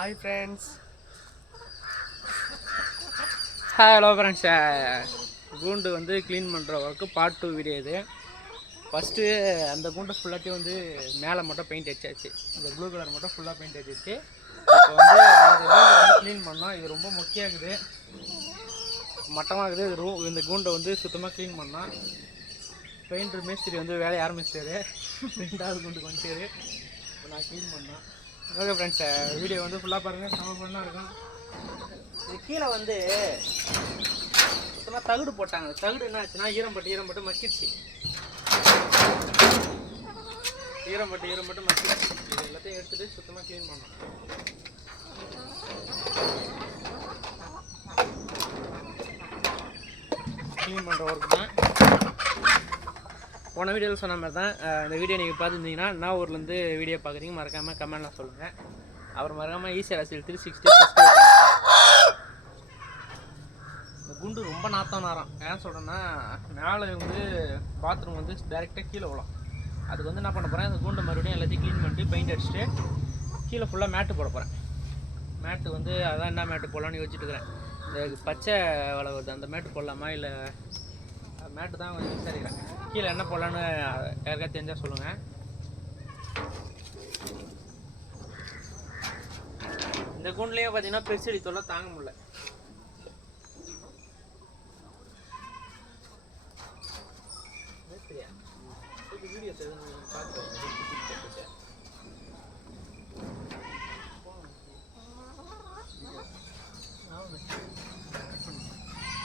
Hi friends. Hello friends. கூண்டு வந்து clean பண்ணுற ஒர்க்கு பார்ட் 2 வீடியோ இது. ஃபஸ்ட்டு அந்த கூண்டை ஃபுல்லாத்தையும் வந்து மேலே மட்டும் பெயிண்ட் அடிச்சாச்சு. இந்த ப்ளூ கலர் மட்டும் ஃபுல்லாக பெயிண்ட் அடிச்சிச்சு. இப்போ வந்து இந்த கூண்டை வந்து க்ளீன் பண்ணோம். இது ரொம்ப முக்கியமாகுது, மட்டமாகுது. இந்த கூண்டை வந்து சுத்தமாக க்ளீன் பண்ணோம். பெயிண்டர் மேஸ்திரி வந்து வேலையை ஆரம்பிச்சிட்டாரு. 2வது கூண்டுக்கு வந்துட்டாரு. இப்போ நான் க்ளீன் பண்ணோம். ஓகே ஃப்ரெண்ட்ஸ், வீடியோ வந்து ஃபுல்லாக பாருங்கள். செம பண்ணால் இருக்கும். இது கீழே வந்து சுத்தமாக தகுடு போட்டாங்க. தகுடு என்ன ஆச்சுன்னா ஈரம்பட்டு மக்கிடுச்சு. ஈரம்பட்டு மக்கிடுச்சு. இது எல்லாத்தையும் எடுத்துகிட்டு சுத்தமாக க்ளீன் பண்ணோம். க்ளீன் பண்ணுற ஒர்க் தான். போன வீடியோவில் சொன்ன மாதிரி தான். இந்த வீடியோ நீங்கள் பார்த்துருந்தீங்கன்னா நான் ஊர்லேருந்து வீடியோ பார்க்குறீங்க, மறக்காமல் கமெண்ட்லாம் சொல்லுங்கள். அப்புறம் மறக்காமல் ஈஸி அரசியல் 360 இந்த குண்டு ரொம்ப நாத்தம் நேரம். ஏன் சொல்கிறேன்னா, மேலே வந்து பாத்ரூம் வந்து டேரெக்டாக கீழே விழும். அதுக்கு வந்து என்ன பண்ண போகிறேன், இந்த குண்டை மறுபடியும் எல்லாத்தையும் க்ளீன் பண்ணிட்டு பெயிண்ட் அடிச்சுட்டு கீழே ஃபுல்லாக மேட்டு போட போகிறேன். மேட்டு வந்து அதான் என்ன மேட்டு போடலான்னு யோசிச்சுட்டு இருக்கிறேன். இந்த பச்சை வலை வருது, அந்த மேட்டு போடலாமா இல்லை மேட்டு தான் கொஞ்சம் விசாரிக்கிறேன். கீழே என்ன போடலான்னு யாருக்காவது தெரிஞ்சால் சொல்லுங்கள். இந்த கூண்டுலேயே பார்த்தீங்கன்னா பெருசெடி தொல்லை தாங்க முடியல. வீடியோ பார்த்து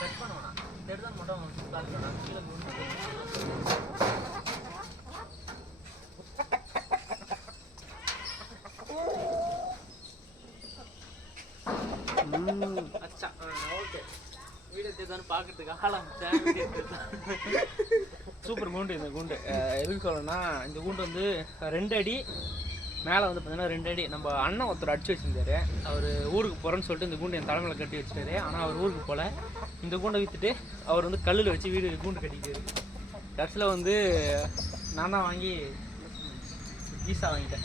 கட் பண்ணுவேண்ணா, எடுத்தான் மட்டும் கால் பண்ணா கீழே அச்சா. ஓகே, வீடியோ தேர்தான்னு பார்க்கறதுக்கு ஆளாம். சூப்பர் கூண்டு. இந்த கூண்டு எதுக்கு சொல்லணும்னா, இந்த கூண்டு வந்து 2 அடி மேலே வந்து பார்த்தீங்கன்னா 2 அடி. நம்ம அண்ணன் ஒருத்தர் அடிச்சு வச்சுருந்தாரு. அவர் ஊருக்கு போகிறேன்னு சொல்லிட்டு இந்த கூண்டு என் தலைமையில் கட்டி வச்சுட்டாரு. ஆனால் அவர் ஊருக்கு போகல. இந்த கூண்டை விற்றுட்டு அவர் வந்து கல்லில் வச்சு வீடு கூண்டு கட்டிக்கிட்டாரு. கடைசியில் வந்து நான் தான் வாங்கி ஈஸா வாங்கிட்டேன்.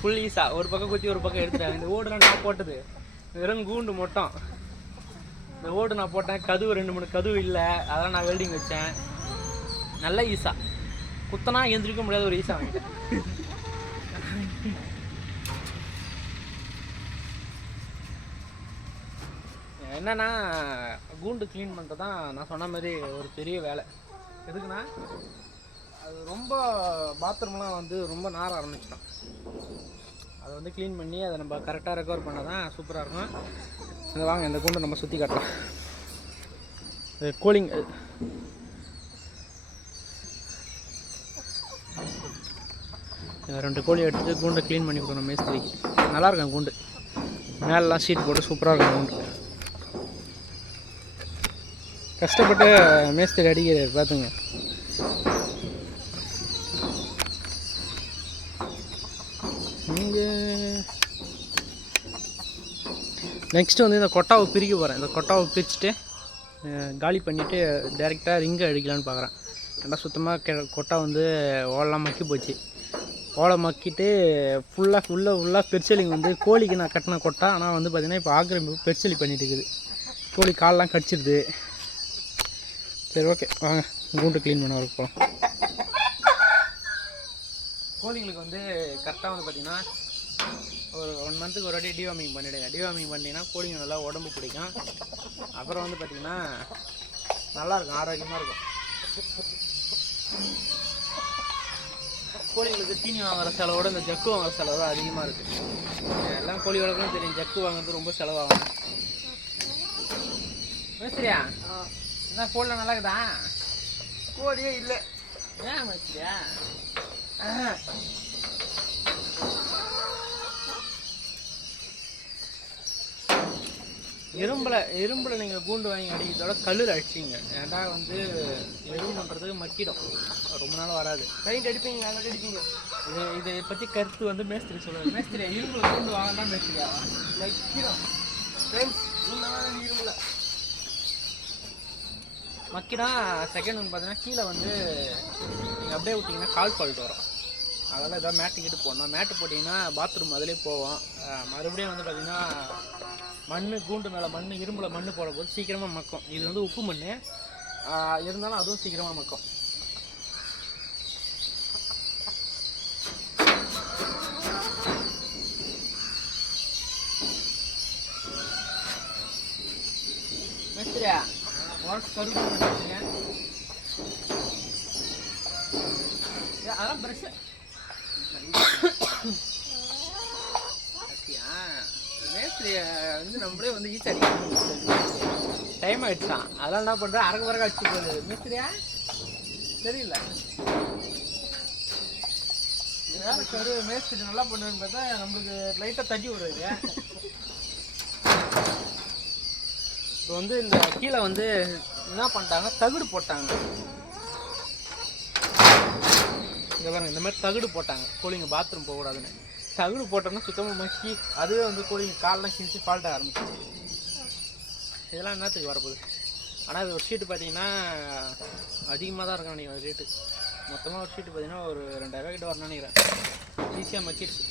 ஃபுல் ஈஸா. ஒரு பக்கம் குத்தி ஒரு பக்கம் எடுத்துட்டேன். இந்த ஓடுலாம் நான் போட்டது வெறும் கூண்டு மட்டும். இந்த ஓடு நான் போட்டேன். கதவு 2-3 கதவு இல்லை, அதெல்லாம் நான் வெல்டிங் வச்சேன். நல்ல ஈஸா, குத்தனா எந்திரிக்க முடியாத ஒரு ஈஸா வாங்கிட்டேன். என்னன்னா, கூண்டு க்ளீன் பண்ணுறது தான் நான் சொன்ன மாதிரி ஒரு பெரிய வேலை. எதுக்குன்னா, அது ரொம்ப பாத்ரூம்லாம் வந்து ரொம்ப நார ஆரம்பிச்சிடும். அதை வந்து க்ளீன் பண்ணி அதை நம்ம கரெக்டாக ரெக்கவர் பண்ணால் தான் சூப்பராக இருக்கும். இதை வாங்க, இந்த கூண்டை நம்ம சுற்றி காட்டலாம். இது கூலிங். 2 கோழி எடுத்து கூண்டை க்ளீன் பண்ணி கொடுக்கணும் மேஸ்திரிக்கு. நல்லாயிருக்கும் கூண்டு. மேலெலாம் ஷீட் போட்டு சூப்பராக இருக்கும் கூண்டு. கஷ்டப்பட்டு மேஸ்திரி அடிக்கிறார் பார்த்துங்க. நீங்கள் நெக்ஸ்ட்டு வந்து இந்த கொட்டாவை பிரிக்க போகிறேன். இந்த கொட்டாவை பிரிச்சுட்டு காலி பண்ணிவிட்டு டேரெக்டாக ரிங்கை அடிக்கலான்னு பார்க்குறேன். ஏன்னா சுத்தமாக கொட்டா வந்து ஓலெலாம் மக்கி போச்சு. ஓலை மக்கிட்டு ஃபுல்லாக பெருச்சலிங்க வந்து கோழிக்கு நான் கட்டின கொட்டா. ஆனால் வந்து பார்த்திங்கன்னா இப்போ ஆக்கிரமிப்பு பெருச்சலி பண்ணிட்டு இருக்குது. கோழி காலெலாம் கடிச்சிடுது. சரி, ஓகே, வாங்க கூண்டு க்ளீன் பண்ண வரக்கு போகலாம். கோழிங்களுக்கு வந்து கரெக்டாக வந்து பார்த்திங்கன்னா ஒரு 1 மந்த்துக்கு ஒரு வாட்டி டிவார்மிங் பண்ணிவிடுங்க. டிவார்மிங் பண்ணிங்கன்னா கோழிங்க நல்லா உடம்பு பிடிக்கும். அப்புறம் வந்து பார்த்திங்கன்னா நல்லாயிருக்கும், ஆரோக்கியமாக இருக்கும். கோழிங்களுக்கு தீனி வாங்குகிற செலவோட இந்த ஜக்கு வாங்குகிற செலவு தான் அதிகமாக இருக்குது. எல்லாம் கோழி வளர்க்கணும் தெரியும், ஜக்கு வாங்குறது ரொம்ப செலவாகும். மேஸ்திரியா, என்ன கோழில் நல்லா இருக்குதா? கோழியே இல்லை. ஏன் மேஸ்திரியா? இரும்பில் நீங்கள் கூண்டு வாங்கி அடிக்கிறதோட கல்லில் அடிச்சிங்க. ஏன்டா வந்து எறும்புன்றதுக்கு மக்கிடும், ரொம்ப நாள் வராது. பெயிண்ட் அடிப்பீங்க, நல்லா அடிப்பீங்க. இதை பற்றி கருத்து வந்து மேஸ்திரி சொல்லுவாங்க. மேஸ்திரி இரும்பு கூண்டு வாங்கினா மேஸ்திரியா மக்கிடும். ஃப்ரெண்ட்ஸ், இரும்பில் மக்கினா செகண்ட் வந்து பார்த்தீங்கன்னா கீழே வந்து நீங்கள் அப்படியே விட்டிங்கன்னா கால் ஃபால்ட் வரும். அதெல்லாம் எதாவது மேட்டு கிட்ட போடணும். மேட்டு போட்டிங்கன்னா பாத்ரூம் அதிலே போவோம். மறுபடியும் வந்து பார்த்திங்கன்னா மண் கூண்டு மேலே மண் இரும்பில் மண் போடும்போது சீக்கிரமாக மக்கும். இது வந்து உப்பு மண் இருந்தாலும் அதுவும் சீக்கிரமாக மக்கும். மேஸ்திரியா உனக்கு கருப்பு அதெல்லாம் பிரஷ் மேஸ்திரியை வந்து நம்மளே வந்து ஈஸி அடிக்கணும். டைம் ஆகிடுச்சான். அதெல்லாம் என்ன பண்ணுறேன் அரக்கு பறக்க அடிச்சு போகுது. மேஸ்திரியா தெரியல வேலை கரு மேஸ்திரி நல்லா பண்ணுவேன்னு பார்த்தா நம்மளுக்கு லைட்டாக தட்டி விடுறது. இப்போ வந்து இந்த கீழே வந்து என்ன பண்ணிட்டாங்க தகுடு போட்டாங்க. இங்கே பாருங்க இந்த மாதிரி தகுடு போட்டாங்க. கோழிங்க பாத்ரூம் போகக்கூடாதுன்னு தகுடு போட்டோம்னா சுத்தமாக மக்கி அதுவே வந்து கோழிங்க காலெலாம் கிழிச்சு ஃபால்ட்டாக ஆரம்பிச்சிச்சு. இதெல்லாம் என்னத்துக்கு வரப்போகுது. ஆனால் அது ஒரு ஷீட்டு பார்த்தீங்கன்னா அதிகமாக தான் இருக்கும் நினைக்கிறேன் ரேட்டு. மொத்தமாக ஒரு ஷீட்டு பார்த்தீங்கன்னா ஒரு 2000 கிட்ட வரணும்னு நினைக்கிறேன். ஈஸியாக மக்கிடுச்சு.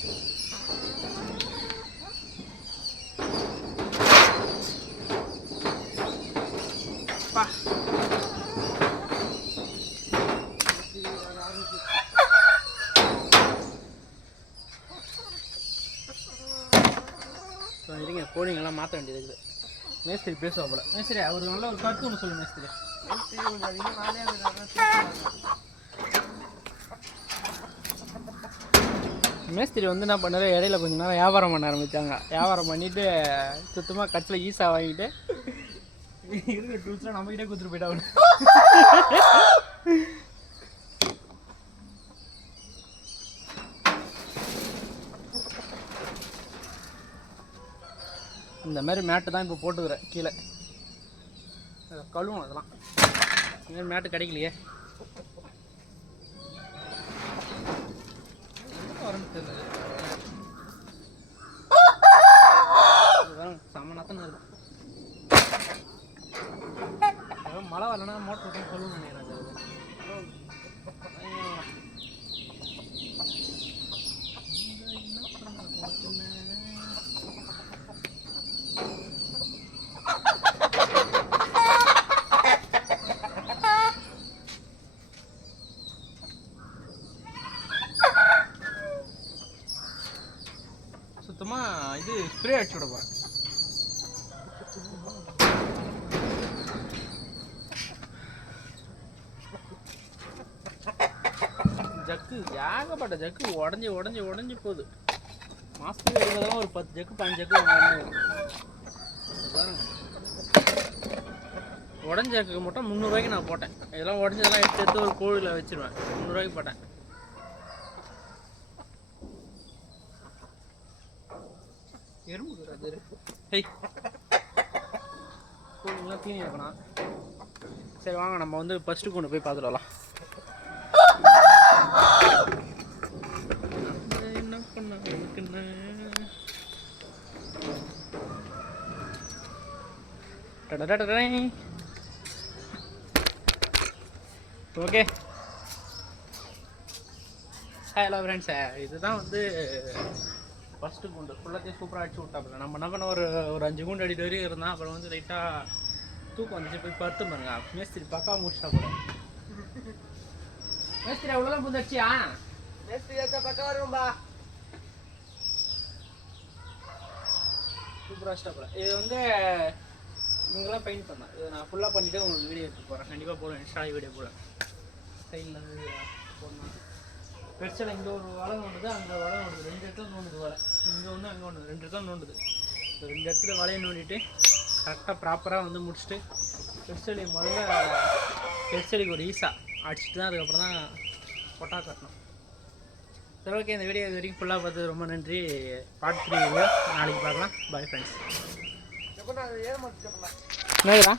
பா இருங்க கோழிங்கெல்லாம் மாற்ற வேண்டியது இருக்குது. மேஸ்திரி பேசுவா போல. மேஸ்திரி அவர் நல்ல ஒரு கருத்து ஒன்று சொல்லு. மேஸ்திரி மேஸ்திரி வந்து என்ன பண்ணாரு இடையில கொஞ்சம் நேரம் வியாபாரம் பண்ண ஆரம்பித்தாங்க. வியாபாரம் பண்ணிவிட்டு சுத்தமாக கட்சியில் ஈஸா வாங்கிட்டு இருக்கிற டூல்ஸ்லாம் நம்மகிட்டே கொடுத்துட்டு போயிட்டாங்க. இந்த மாதிரி மேட்டு தான் இப்போ போட்டுக்கிறேன் கீழே கழுவும். அதெல்லாம் இந்த மாதிரி மேட்டு கிடைக்கலையே சமனாத்தான் இருக்கும். மழை வரலன்னா மோட்டர் விட்டு கழுவும் நினைக்கிறேன். சுத்தமாக இது ஸ்ப்ரே அடிச்சு விட போகிறேன். ஜக்கு ஏகப்பட்ட ஜக்கு உடஞ்சி உடஞ்சி உடஞ்சி போகுது. மாதத்துக்கு எடுக்கிறதெல்லாம் ஒரு 10 ஜக்கு 15 ஜக்கு பாருங்க. உடஞ்ச ஜக்குக்கு மட்டும் 300 ரூபாய்க்கு நான் போட்டேன். இதெல்லாம் உடஞ்சதெல்லாம் எடுத்து ஒரு கோழியில் வச்சுருவேன். 300 ரூபாய்க்கு போட்டேன். எறும்பு அது கோழிங்கெல்லாம் தீனி வைக்கணும். சரி வாங்க நம்ம வந்து ஃபஸ்ட்டு கொண்டு போய் பார்த்துட்டு வரலாம். என்ன பண்ண ஓகே. ஹலோ ஃப்ரெண்ட்ஸ், இதுதான் வந்து ஃபஸ்ட்டு குண்டு ஃபுல்லாத்தையும் சூப்பராக அடிச்சு விட்டாப்புல. நம்ம என்ன பண்ண ஒரு 5 குண்டு அடிட்டு வரையும் இருந்தால் அப்புறம் வந்து லைட்டாக தூக்கம் வந்துச்சு. போய் படுத்து பாருங்க. மேஸ்திரி பக்கா முடிச்சா போல. மேஸ்திரி அவ்வளோதான் புந்தடிச்சியா? மேஸ்திரி வச்சா பக்கா வரும்பா. சூப்பராக வச்சிட்டா போல. இது வந்து இவங்கெல்லாம் பெயிண்ட் பண்ணேன். இதை நான் ஃபுல்லாக பண்ணிவிட்டு உங்களுக்கு வீடியோ எடுத்து போகிறேன். கண்டிப்பாக போடுவேன். இன்ஸ்டா வீடியோ போடுவேன். சைடில் போடணும். பெருசில் இங்கே ஒரு வலை நோண்டுது, அங்கே வலை நோண்டுது. 2 இடத்துல நோண்டுது வலை. இங்கே ஒன்று அங்கே ஒன்று 2 இடத்துல நோண்டுது. 2 இடத்துல வலையை நோண்டிட்டு கரெக்டாக ப்ராப்பராக வந்து முடிச்சுட்டு பெருசலி முதல்ல பெருசலிக்கு ஒரு ஈஸா அடிச்சுட்டு தான் அதுக்கப்புறம் தான் கொட்டா கட்டணும். சரி ஓகே, இந்த வீடியோ இது வரைக்கும் ஃபுல்லாக பார்த்தது ரொம்ப நன்றி. பார்ட் 3 வீடியோ நாளைக்கு பார்க்கலாம். Bye friends. என்னதுடா